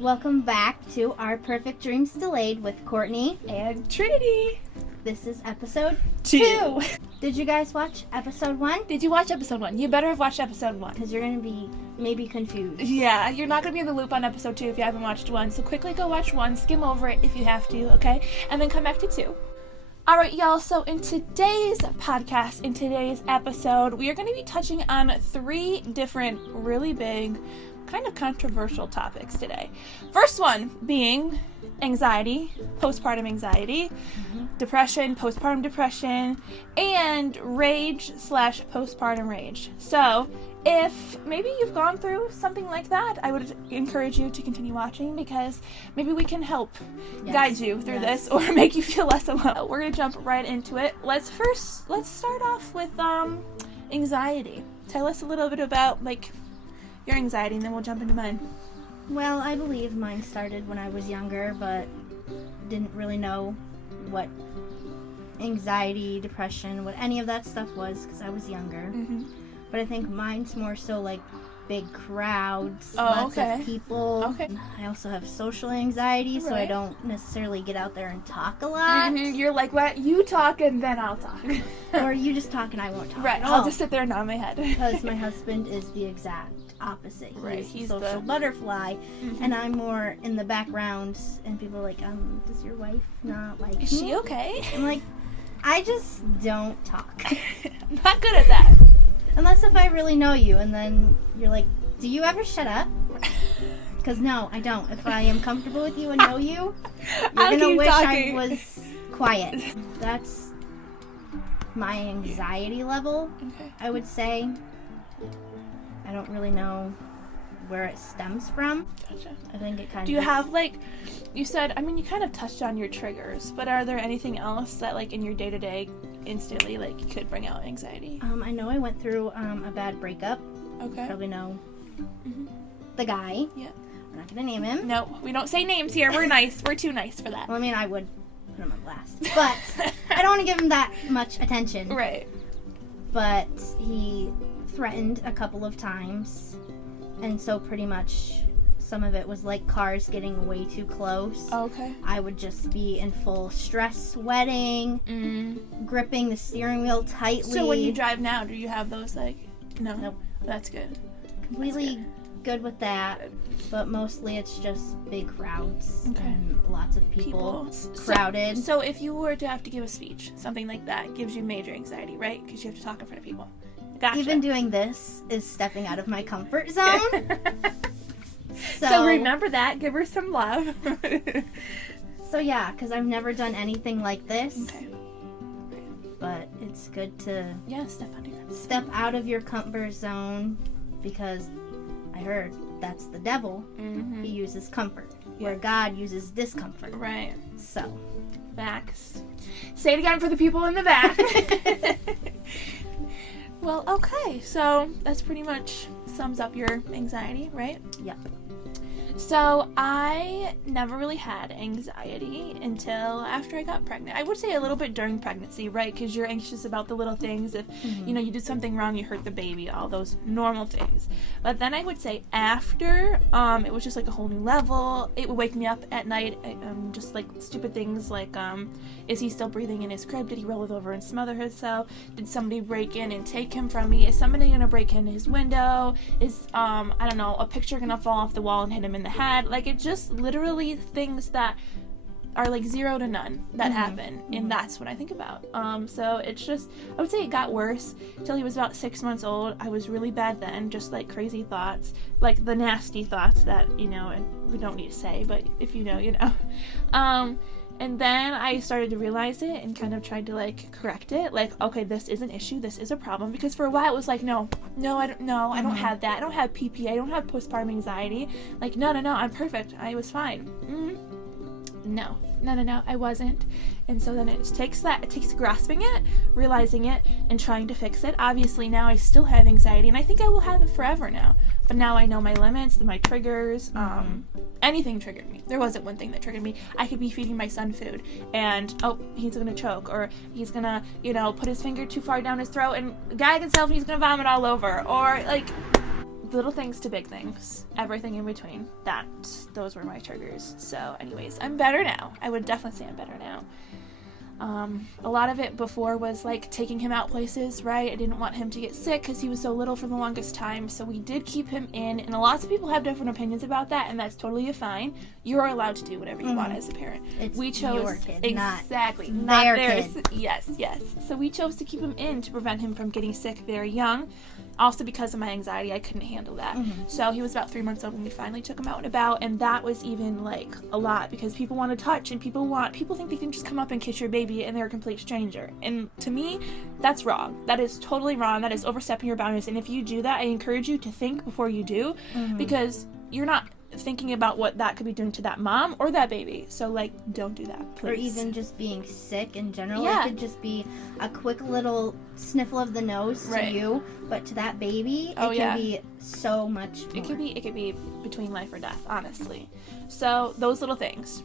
Welcome back to Our Perfect Dreams Delayed with Courtney and Trinity. This is episode 2. Did you guys watch episode 1? Did you watch episode 1? You better have watched episode 1. Because you're going to be maybe confused. Yeah, you're not going to be in the loop on episode 2 if you haven't watched 1. So quickly go watch 1, skim over it if you have to, okay? And then come back to 2. Alright, y'all, so in today's podcast, in today's episode, we are going to be touching on 3 different really big, kind of controversial topics today. First one being anxiety, postpartum anxiety, depression, postpartum depression, and rage/postpartum rage. So, if maybe you've gone through something like that, I would encourage you to continue watching because maybe we can help guide you through this or make you feel less alone. We're going to jump right into it. Let's start off with anxiety. Tell us a little bit about your anxiety and then we'll jump into mine. Well, I believe mine started when I was younger, but didn't really know what anxiety, depression, what any of that stuff was because I was younger. But I think mine's more so like big crowds, lots of people. Okay. I also have social anxiety, so I don't necessarily get out there and talk a lot. You're like, what? You talk and then I'll talk. Or you just talk and I won't talk. Right, I'll just sit there and nod my head. Because my husband is the exact opposite. He's the social butterfly, and I'm more in the background, and people are like, does your wife not like me? Is she okay? I'm like, I just don't talk. I'm not good at that. Unless if I really know you, and then you're like, do you ever shut up? Because no, I don't. If I am comfortable with you and know you, you're going to wish I was quiet. That's my anxiety level, I would say. I don't really know where it stems from. Gotcha. I think it kind of... Do you have, you said, you kind of touched on your triggers, but are there anything else that, in your day-to-day, instantly, could bring out anxiety? I know I went through a bad breakup. Okay. Probably know the guy. Yeah. We're not going to name him. No, we don't say names here. We're nice. We're too nice for that. Well, I would put him on blast. But I don't want to give him that much attention. Right. But he threatened a couple of times, and so pretty much some of it was like cars getting way too close. Okay. I would just be in full stress sweating, gripping the steering wheel tightly. So when you drive now, do you have those no? Nope. That's good. Completely good with that, but mostly it's just big crowds and lots of people. Crowded. So if you were to have to give a speech, something like that gives you major anxiety, right? Because you have to talk in front of people. Gotcha. Even doing this is stepping out of my comfort zone. So remember that. Give her some love. So yeah, because I've never done anything like this. Okay. But it's good to step out of your comfort zone because I heard that's the devil. He uses comfort, where God uses discomfort. Right. So. Facts. Say it again for the people in the back. Well, okay, so that's pretty much sums up your anxiety, right? Yep. So I never really had anxiety until after I got pregnant. I would say a little bit during pregnancy, right? Because you're anxious about the little things. If, you did something wrong, you hurt the baby, all those normal things. But then I would say after, it was just a whole new level. It would wake me up at night, just stupid things is he still breathing in his crib? Did he roll over and smother himself? Did somebody break in and take him from me? Is somebody going to break in his window? Is, I don't know, a picture going to fall off the wall and hit him in the head? It's just literally things that are 0 to none that happen, and that's what I think about. So it's just, I would say it got worse till he was about 6 months old. I was really bad then, just crazy thoughts, the nasty thoughts that, and we don't need to say, but if you know, you know. And then I started to realize it and kind of tried to correct it. Okay, this is an issue. This is a problem. Because for a while it was no, I don't have that. I don't have PPA. I don't have postpartum anxiety. No, I'm perfect. I was fine. no, I wasn't. And so then it takes grasping it, realizing it, and trying to fix it. Obviously now I still have anxiety, and I think I will have it forever now. But now I know my limits, my triggers. Anything triggered me. There wasn't one thing that triggered me. I could be feeding my son food, and he's gonna choke, or he's gonna, put his finger too far down his throat and gag himself, and he's gonna vomit all over, or like little things to big things, everything in between. Those were my triggers. So anyways, I'm better now. I would definitely say I'm better now. A lot of it before was like taking him out places, right? I didn't want him to get sick because he was so little for the longest time, so we did keep him in, and lots of people have different opinions about that, and that's totally fine. You're allowed to do whatever you want as a parent. We chose your kid, exactly not not theirs. Kid. Yes. So we chose to keep him in to prevent him from getting sick very young. Also because of my anxiety, I couldn't handle that. So he was about 3 months old when we finally took him out and about, and that was even like a lot because people want to touch, and people think they can just come up and kiss your baby and they're a complete stranger. And to me, that's wrong. That is totally wrong. That is overstepping your boundaries. And if you do that, I encourage you to think before you do, because you're not thinking about what that could be doing to that mom or that baby. So like, don't do that, please. Or even just being sick in general. Yeah. It could just be a quick little sniffle of the nose to you, but to that baby, it can be so much more. It could be between life or death, honestly. So those little things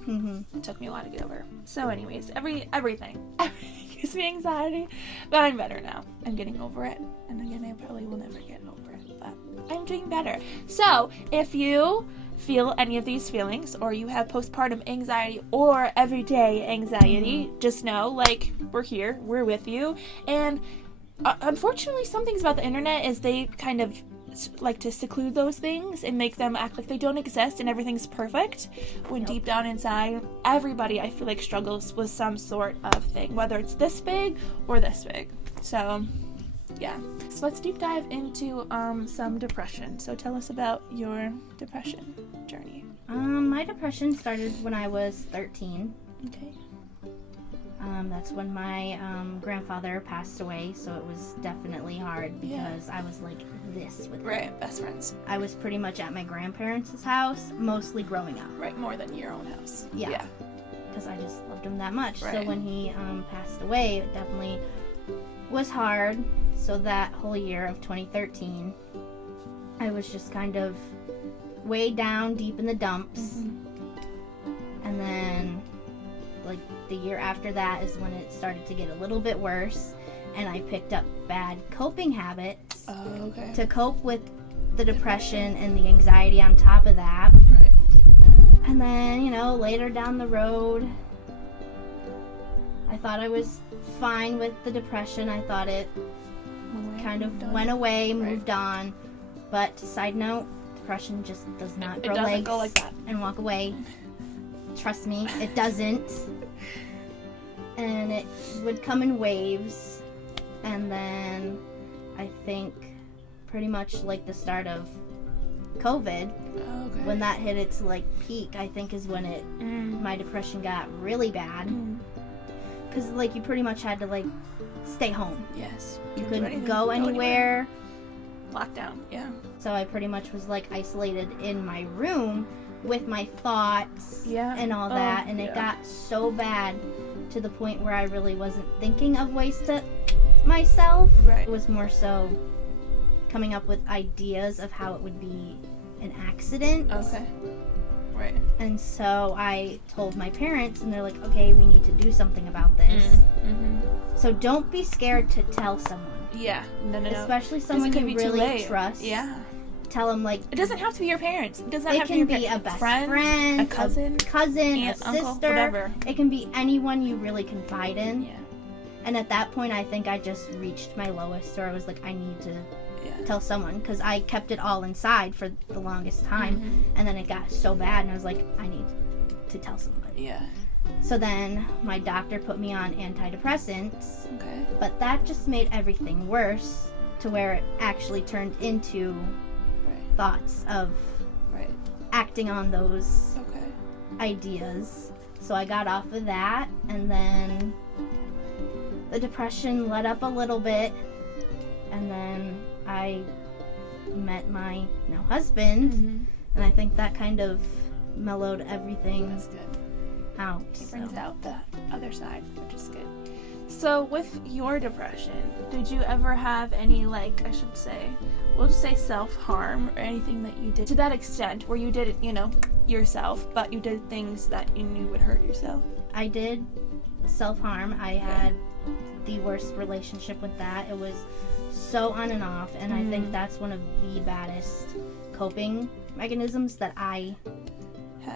took me a while to get over. So anyways, everything gives me anxiety, but I'm better now. I'm getting over it, and again, I probably will never get over it, but I'm doing better. So if you feel any of these feelings, or you have postpartum anxiety or everyday anxiety, just know, like, we're here, we're with you. And unfortunately, some things about the internet is they kind of like to seclude those things and make them act like they don't exist and everything's perfect, when deep down inside, everybody, I feel like, struggles with some sort of thing, whether it's this big or this big. So yeah, so let's deep dive into some depression. So tell us about your depression journey. My depression started when I was 13. Okay. That's when my grandfather passed away, so it was definitely hard because I was like this with him. Right, best friends. I was pretty much at my grandparents' house, mostly growing up. Right, more than your own house. Yeah. Because I just loved him that much. Right. So when he passed away, it definitely was hard. So that whole year of 2013, I was just kind of way down, deep in the dumps. And then, like, the year after that is when it started to get a little bit worse, and I picked up bad coping habits to cope with the depression and the anxiety on top of that. Right. And then, later down the road, I thought I was fine with the depression. I thought it kind of went away, moved on. But side note, depression just does not grow legs go like that and walk away. Trust me, it doesn't. And it would come in waves. And then I think pretty much like the start of COVID, when that hit its like peak, I think is when it my depression got really bad. Because like you pretty much had to like stay home. Yes. You couldn't go anywhere. Lockdown, yeah. So I pretty much was like isolated in my room with my thoughts and all that, and it got so bad to the point where I really wasn't thinking of ways to myself. Right. It was more so coming up with ideas of how it would be an accident. Okay. Right. And so I told my parents, and they're like, okay, we need to do something about this. So don't be scared to tell someone. Yeah. No. Especially someone you really trust. Yeah. Tell them, like, it doesn't have to be your parents. It doesn't have to can be a best friend, a cousin, aunt, a sister, uncle, whatever. It can be anyone you really confide in. Yeah. And at that point, I think I just reached my lowest, where I was like, I need to tell someone, because I kept it all inside for the longest time, and then it got so bad, and I was like, I need to tell somebody. Yeah. So then my doctor put me on antidepressants. Okay. But that just made everything worse, to where it actually turned into thoughts of acting on those ideas. So I got off of that, and then the depression let up a little bit, and then I met my now husband, and I think that kind of mellowed everything out. It brings out the other side, which is good. So with your depression, did you ever have any, like, I should say, we'll just say self-harm or anything that you did to that extent where you did it, you know, yourself, but you did things that you knew would hurt yourself? I did self-harm. I had the worst relationship with that. It was so on and off, and I think that's one of the baddest coping mechanisms that I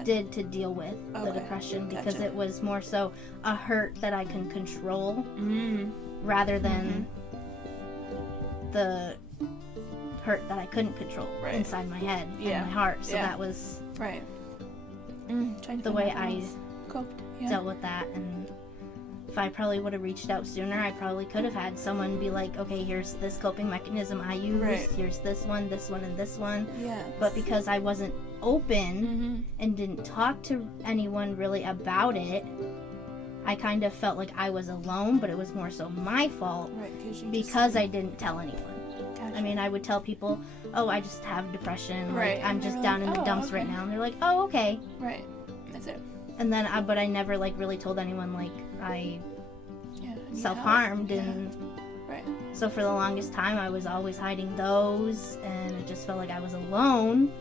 did to deal with the depression, because it was more so a hurt that I can control rather than the hurt that I couldn't control inside my head and my heart. So that was the way I dealt with that. And if I probably would have reached out sooner, I probably could have had someone be like, okay, here's this coping mechanism I use, here's this one, and this one. But because I wasn't open and didn't talk to anyone really about it, I kind of felt like I was alone, but it was more so my fault because I didn't tell anyone. I mean, I would tell people, oh, I just have depression, like, I'm just down in the dumps right now, and they're like, oh, okay. That's it. And then, but I never, like, really told anyone, like, I self-harmed, and so for the longest time, I was always hiding those, and it just felt like I was alone.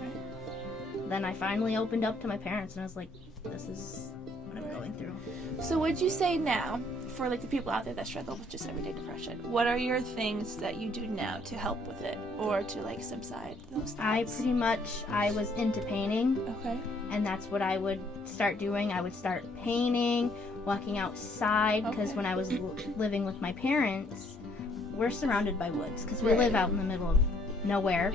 Then I finally opened up to my parents, and I was like, this is what I'm going through. So would you say now, for like the people out there that struggle with just everyday depression, what are your things that you do now to help with it, or to like subside those thoughts? I was into painting. Okay. And that's what I would start doing. I would start painting, walking outside, because when I was living with my parents, we're surrounded by woods, because we live out in the middle of nowhere.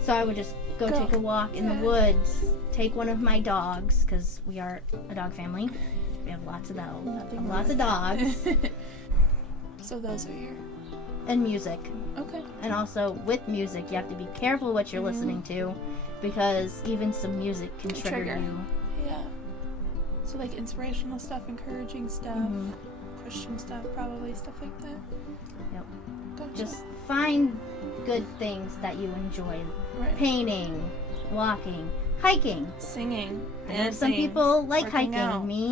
So I would just go take a walk in the woods, take one of my dogs, because we are a dog family. We have lots of dogs. So those are your... And music. Okay. And also with music, you have to be careful what you're listening to, because even some music can trigger you. Yeah. So like inspirational stuff, encouraging stuff, Christian stuff, probably, stuff like that. Yep. Gotcha. Just find good things that you enjoy. Painting, walking, hiking, singing, dancing. Some people like hiking.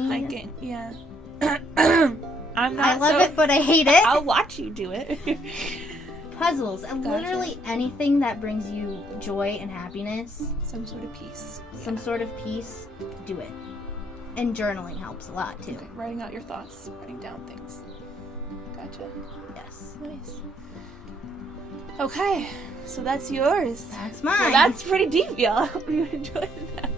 Hiking, yeah. I love it, but I hate it. I'll watch you do it. Puzzles, and literally anything that brings you joy and happiness. Some sort of peace. Some sort of peace, do it. And journaling helps a lot, too. Okay. Writing out your thoughts, writing down things. Gotcha. Yes. Nice. Okay, so that's yours. That's mine. Well, that's pretty deep, y'all. I hope you enjoyed that.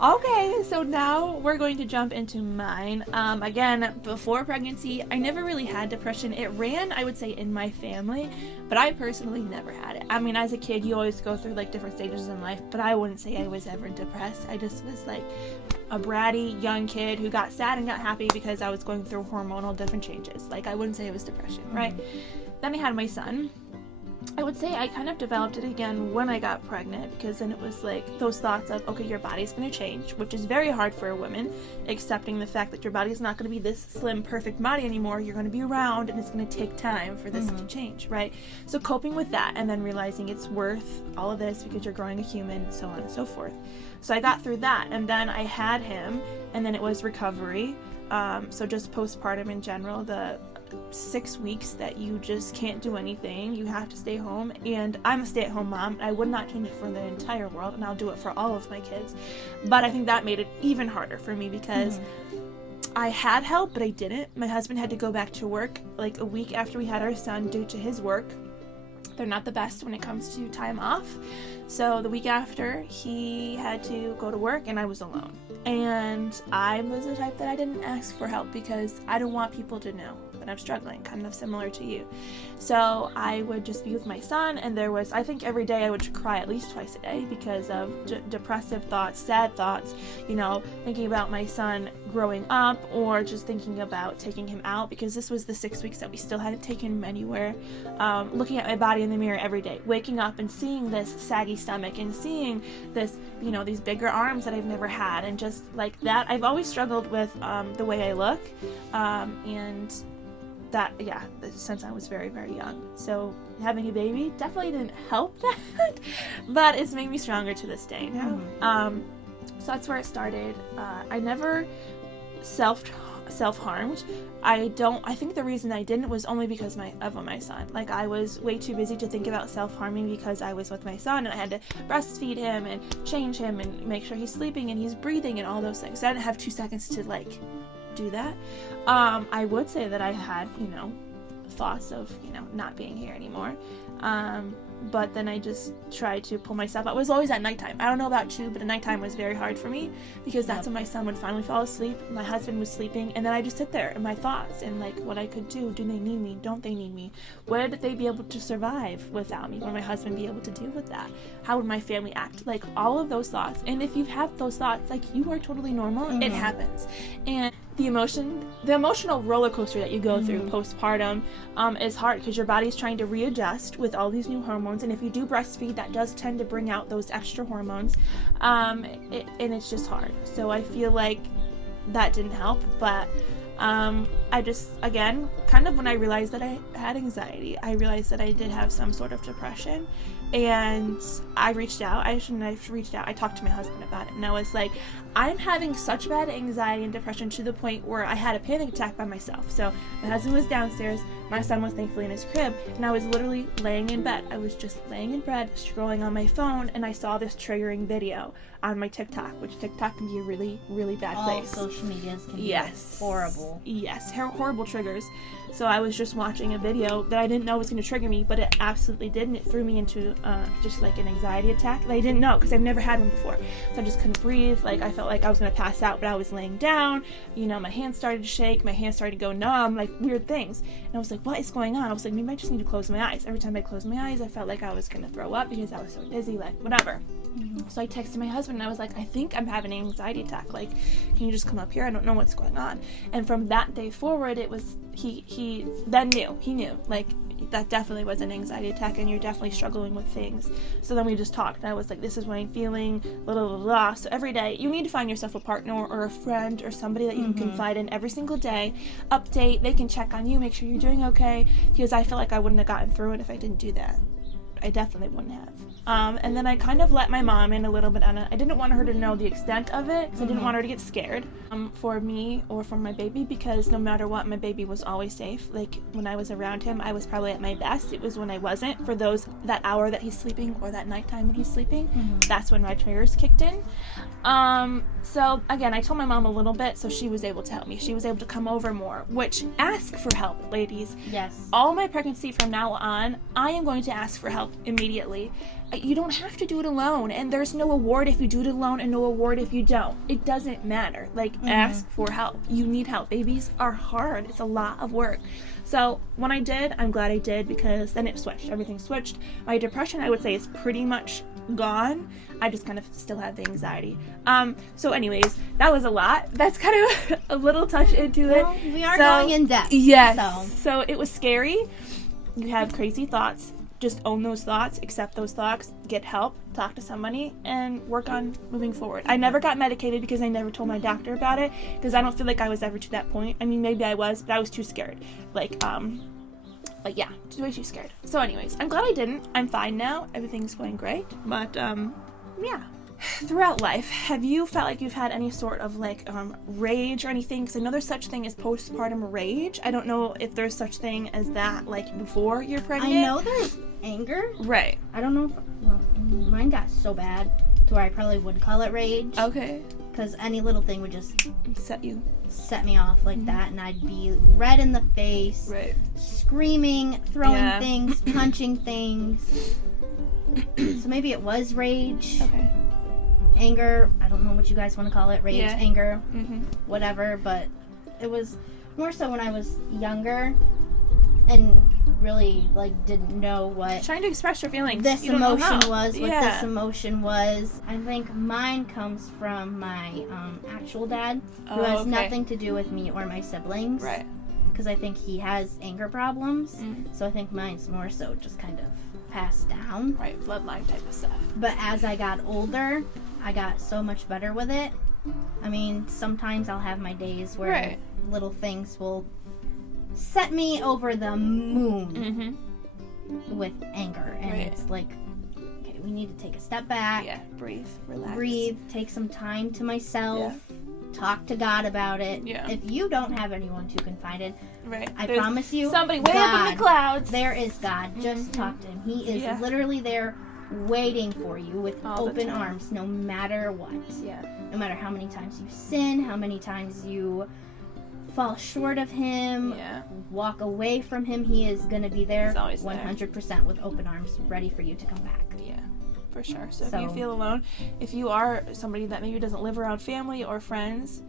Okay, so now we're going to jump into mine. Again, before pregnancy, I never really had depression. It ran, I would say, in my family, but I personally never had it. I mean, as a kid, you always go through like different stages in life, but I wouldn't say I was ever depressed. I just was like a bratty young kid who got sad and got happy because I was going through hormonal different changes. Like, I wouldn't say it was depression, right? Then I had my son. I would say I kind of developed it again when I got pregnant, because then it was like those thoughts of, okay, your body's going to change, which is very hard for a woman, accepting the fact that your body's not going to be this slim, perfect body anymore. You're going to be round, and it's going to take time for this to change, right? So coping with that, and then realizing it's worth all of this because you're growing a human, so on and so forth. So I got through that, and then I had him, and then it was recovery. So just postpartum in general, the 6 weeks that you just can't do anything, you have to stay home, and I'm a stay-at-home mom. I would not change it for the entire world, and I'll do it for all of my kids, but I think that made it even harder for me because I had help, but I didn't. My husband had to go back to work like a week after we had our son due to his work. They're not the best when it comes to time off. So the week after, he had to go to work, and I was alone. And I was the type that I didn't ask for help because I don't want people to know that I'm struggling, kind of similar to you. So I would just be with my son, and there was, I think every day I would cry at least twice a day because of depressive thoughts, sad thoughts, you know, thinking about my son growing up, or just thinking about taking him out, because this was the 6 weeks that we still hadn't taken him anywhere. Looking at my body in the mirror every day, waking up and seeing this saggy stomach and seeing this, you know, these bigger arms that I've never had, and just like that. I've always struggled with the way I look, and that, yeah, since I was very, very young. So having a baby definitely didn't help that, but it's made me stronger to this day now. So that's where it started. I never self-harmed. I think the reason I didn't was only because of my son. Like, I was way too busy to think about self-harming because I was with my son and I had to breastfeed him and change him and make sure he's sleeping and he's breathing and all those things. So I didn't have 2 seconds to like do that. I would say that I had, thoughts of, not being here anymore. But then I just tried to pull myself out. It was always at nighttime. I don't know about you, but at nighttime was very hard for me because that's when my son would finally fall asleep. My husband was sleeping, and then I just sit there in my thoughts and like what I could do. Do they need me? Don't they need me? Would they be able to survive without me? Would my husband be able to deal with that? How would my family act? Like, all of those thoughts. And if you've had those thoughts, like, you are totally normal. It happens. And the emotional roller coaster that you go through postpartum is hard because your body's trying to readjust with all these new hormones, and if you do breastfeed, that does tend to bring out those extra hormones, and it's just hard. So I feel like that didn't help, but I just, again, kind of when I realized that I had anxiety, I realized that I did have some sort of depression, and I reached out. I talked to my husband about it, and I was like, I'm having such bad anxiety and depression to the point where I had a panic attack by myself. So my husband was downstairs, my son was thankfully in his crib, and I was literally laying in bed. I was just laying in bed, scrolling on my phone, and I saw this triggering video on my TikTok, which TikTok can be a really, really bad place. All social medias can be horrible. Yes, horrible triggers. So I was just watching a video that I didn't know was going to trigger me, but it absolutely did, and it threw me into just like an anxiety attack that I didn't know because I've never had one before. So I just couldn't breathe. Like, I felt like I was going to pass out, but I was laying down. My hands started to shake. My hands started to go numb, like weird things. And I was like, what is going on? I was like, maybe I just need to close my eyes. Every time I closed my eyes, I felt like I was going to throw up because I was so dizzy, like whatever. So I texted my husband and I was like, I think I'm having an anxiety attack. Like, can you just come up here? I don't know what's going on. And from that day forward, it was, he then knew. He knew, like, that definitely was an anxiety attack and you're definitely struggling with things. So then we just talked and I was like, this is what I'm feeling, blah, blah, blah, blah. So every day, you need to find yourself a partner or a friend or somebody that you can confide in every single day. Update, they can check on you, make sure you're doing okay. Because I feel like I wouldn't have gotten through it if I didn't do that. I definitely wouldn't have. And then I kind of let my mom in a little bit on it. I didn't want her to know the extent of it because I didn't want her to get scared for me or for my baby, because no matter what, my baby was always safe. Like, when I was around him, I was probably at my best. It was when I wasn't, for that hour that he's sleeping or that nighttime when he's sleeping. That's when my triggers kicked in. So again, I told my mom a little bit, so she was able to help me. She was able to come over more, which, ask for help, ladies. Yes. All my pregnancy from now on, I am going to ask for help immediately. You don't have to do it alone, and there's no award if you do it alone and no award if you don't. It doesn't matter. Like, ask for help. You need help. Babies are hard. It's a lot of work. So when I did, I'm glad I did, because then it switched. Everything switched. My depression, I would say, is pretty much gone. I just kind of still have the anxiety. So anyways, that was a lot. That's kind of a little touch into it. Well, we are going in depth. Yes. So it was scary. You have crazy thoughts. Just own those thoughts, accept those thoughts, get help, talk to somebody, and work on moving forward. I never got medicated because I never told my doctor about it, because I don't feel like I was ever to that point. I mean, maybe I was, but I was too scared. Like, yeah, way too scared. So anyways, I'm glad I didn't. I'm fine now. Everything's going great. But, yeah. Throughout life, have you felt like you've had any sort of rage or anything? Because I know there's such thing as postpartum rage. I don't know if there's such thing as that, like, before you're pregnant. I know there's anger. Right. I don't know if, mine got so bad to where I probably would call it rage. Okay. Because any little thing would just set me off like that, and I'd be red in the face, right, screaming, throwing things, punching things. So maybe it was rage. Okay. Anger, I don't know what you guys want to call it, rage, anger, whatever, but it was more so when I was younger and really, didn't know what trying to express your feelings. This emotion was, this emotion was. I think mine comes from my actual dad, who has nothing to do with me or my siblings. Right. Because I think he has anger problems, so I think mine's more so just kind of passed down. Right, bloodline type of stuff. But as I got older, I got so much better with it. I mean, sometimes I'll have my days where little things will set me over the moon with anger. And it's like, okay, we need to take a step back. Yeah, breathe, relax. Breathe, take some time to myself. Yeah. Talk to God about it. Yeah. If you don't have anyone to confide in, right. I promise you, somebody way God, up in the clouds. There is God. Just talk to him. He is literally there waiting for you with open arms, no matter what. Yeah. No matter how many times you sin, how many times you fall short of him, walk away from him, he is going to be there 100% with open arms, ready for you to come back. Yeah. For sure. So if you feel alone, if you are somebody that maybe doesn't live around family or friends,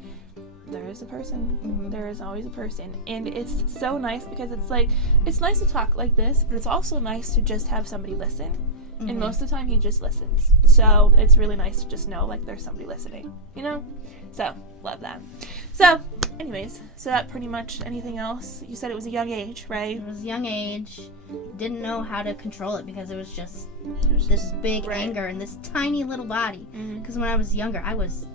there is a person. There is always a person. And it's so nice because it's like, it's nice to talk like this, but it's also nice to just have somebody listen. And most of the time he just listens. So it's really nice to just know like there's somebody listening, you know? So love that. So anyways, so that pretty much, anything else? You said it was a young age, right? It was a young age. Didn't know how to control it because it was just this big anger in this tiny little body. Because when I was younger, I was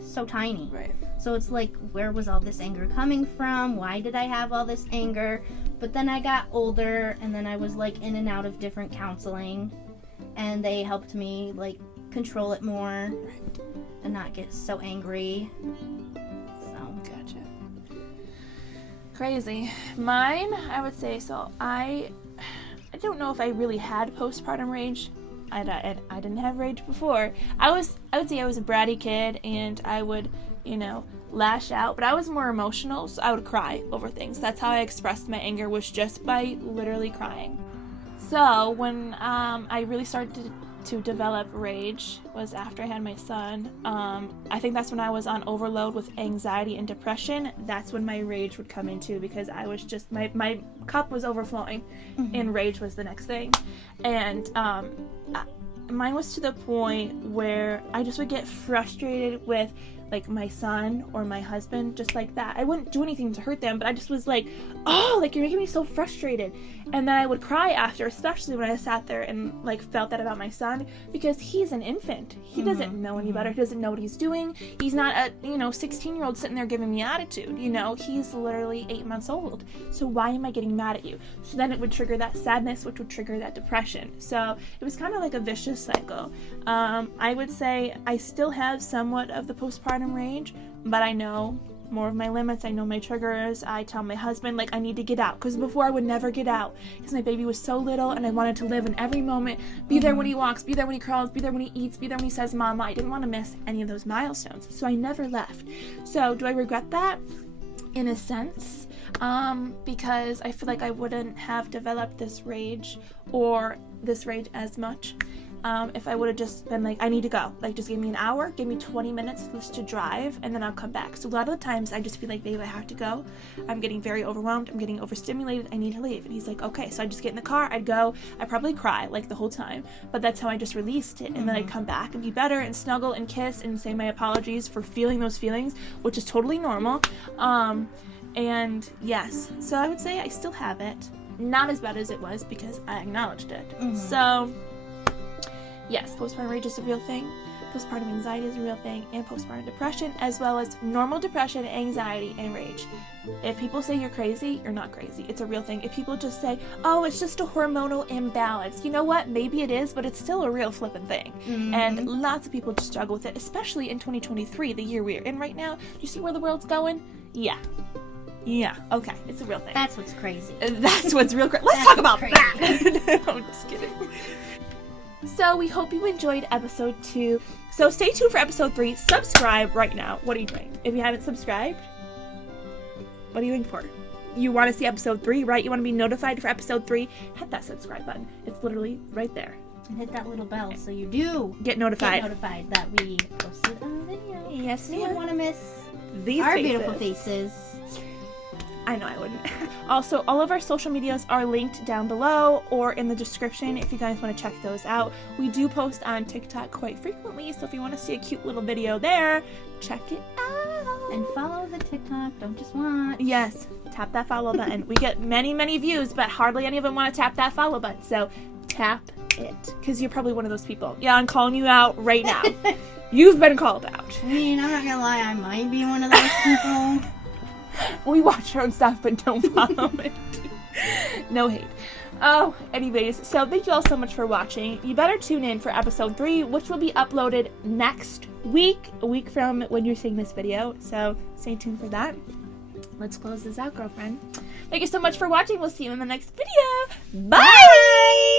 so tiny. Right. So it's like, where was all this anger coming from? Why did I have all this anger? But then I got older, and then I was like in and out of different counseling, and they helped me like control it more and not get so angry. Gotcha. Crazy. Mine, I would say, so I don't know if I really had postpartum rage. I didn't have rage before. I would say I was a bratty kid, and I would, lash out, but I was more emotional, so I would cry over things. That's how I expressed my anger, was just by literally crying. So when I really started to develop rage was after I had my son. I think that's when I was on overload with anxiety and depression. That's when my rage would come into, because I was just, my cup was overflowing and rage was the next thing. And mine was to the point where I just would get frustrated with like my son or my husband, just like that. I wouldn't do anything to hurt them, but I just was like, oh, like, you're making me so frustrated. And then I would cry after, especially when I sat there and like felt that about my son, because he's an infant. He doesn't know any better. He doesn't know what he's doing. He's not a 16-year-old sitting there giving me attitude. He's literally 8 months old. So why am I getting mad at you? So then it would trigger that sadness, which would trigger that depression. So it was kind of like a vicious cycle. I would say I still have somewhat of the postpartum rage, but I know more of my limits. I know my triggers. I tell my husband, like, I need to get out, because before I would never get out, because my baby was so little and I wanted to live in every moment, be there when he walks, be there when he crawls, be there when he eats, be there when he says mama. I didn't want to miss any of those milestones, so I never left. So do I regret that? In a sense, because I feel like I wouldn't have developed this rage as much if I would have just been like, I need to go. Like, just give me an hour, give me 20 minutes just to drive, and then I'll come back. So a lot of the times I just feel like, babe, I have to go. I'm getting very overwhelmed. I'm getting overstimulated. I need to leave. And he's like, okay. So I just get in the car. I'd go. I'd probably cry like the whole time. But that's how I just released it. And then I'd come back and be better and snuggle and kiss and say my apologies for feeling those feelings, which is totally normal. And yes, so I would say I still have it. Not as bad as it was, because I acknowledged it. So yes, postpartum rage is a real thing, postpartum anxiety is a real thing, and postpartum depression, as well as normal depression, anxiety, and rage. If people say you're crazy, you're not crazy. It's a real thing. If people just say, oh, it's just a hormonal imbalance, you know what? Maybe it is, but it's still a real flippin' thing. And lots of people just struggle with it, especially in 2023, the year we're in right now. Do you see where the world's going? Yeah, okay, it's a real thing. That's what's crazy. That's what's real crazy. Let's talk about that. I'm just kidding. So we hope you enjoyed episode 2. So stay tuned for episode 3. Subscribe right now. What are you doing? If you haven't subscribed, what are you waiting for? You want to see episode 3, right? You want to be notified for episode 3? Hit that subscribe button. It's literally right there. And hit that little bell so you do get notified that we posted a video. Yes, you wouldn't want to miss these our beautiful faces. I know I wouldn't. Also, all of our social medias are linked down below or in the description if you guys want to check those out. We do post on TikTok quite frequently, so if you want to see a cute little video there, check it out. And follow the TikTok, don't just watch. Yes, tap that follow button. We get many, many views, but hardly any of them want to tap that follow button, so tap it. Because you're probably one of those people. Yeah, I'm calling you out right now. You've been called out. I mean, I'm not gonna lie, I might be one of those people. We watch our own stuff, but don't follow it. No hate. Anyways, so thank you all so much for watching. You better tune in for episode 3, which will be uploaded next week, a week from when you're seeing this video. So stay tuned for that. Let's close this out, girlfriend. Thank you so much for watching. We'll see you in the next video. Bye!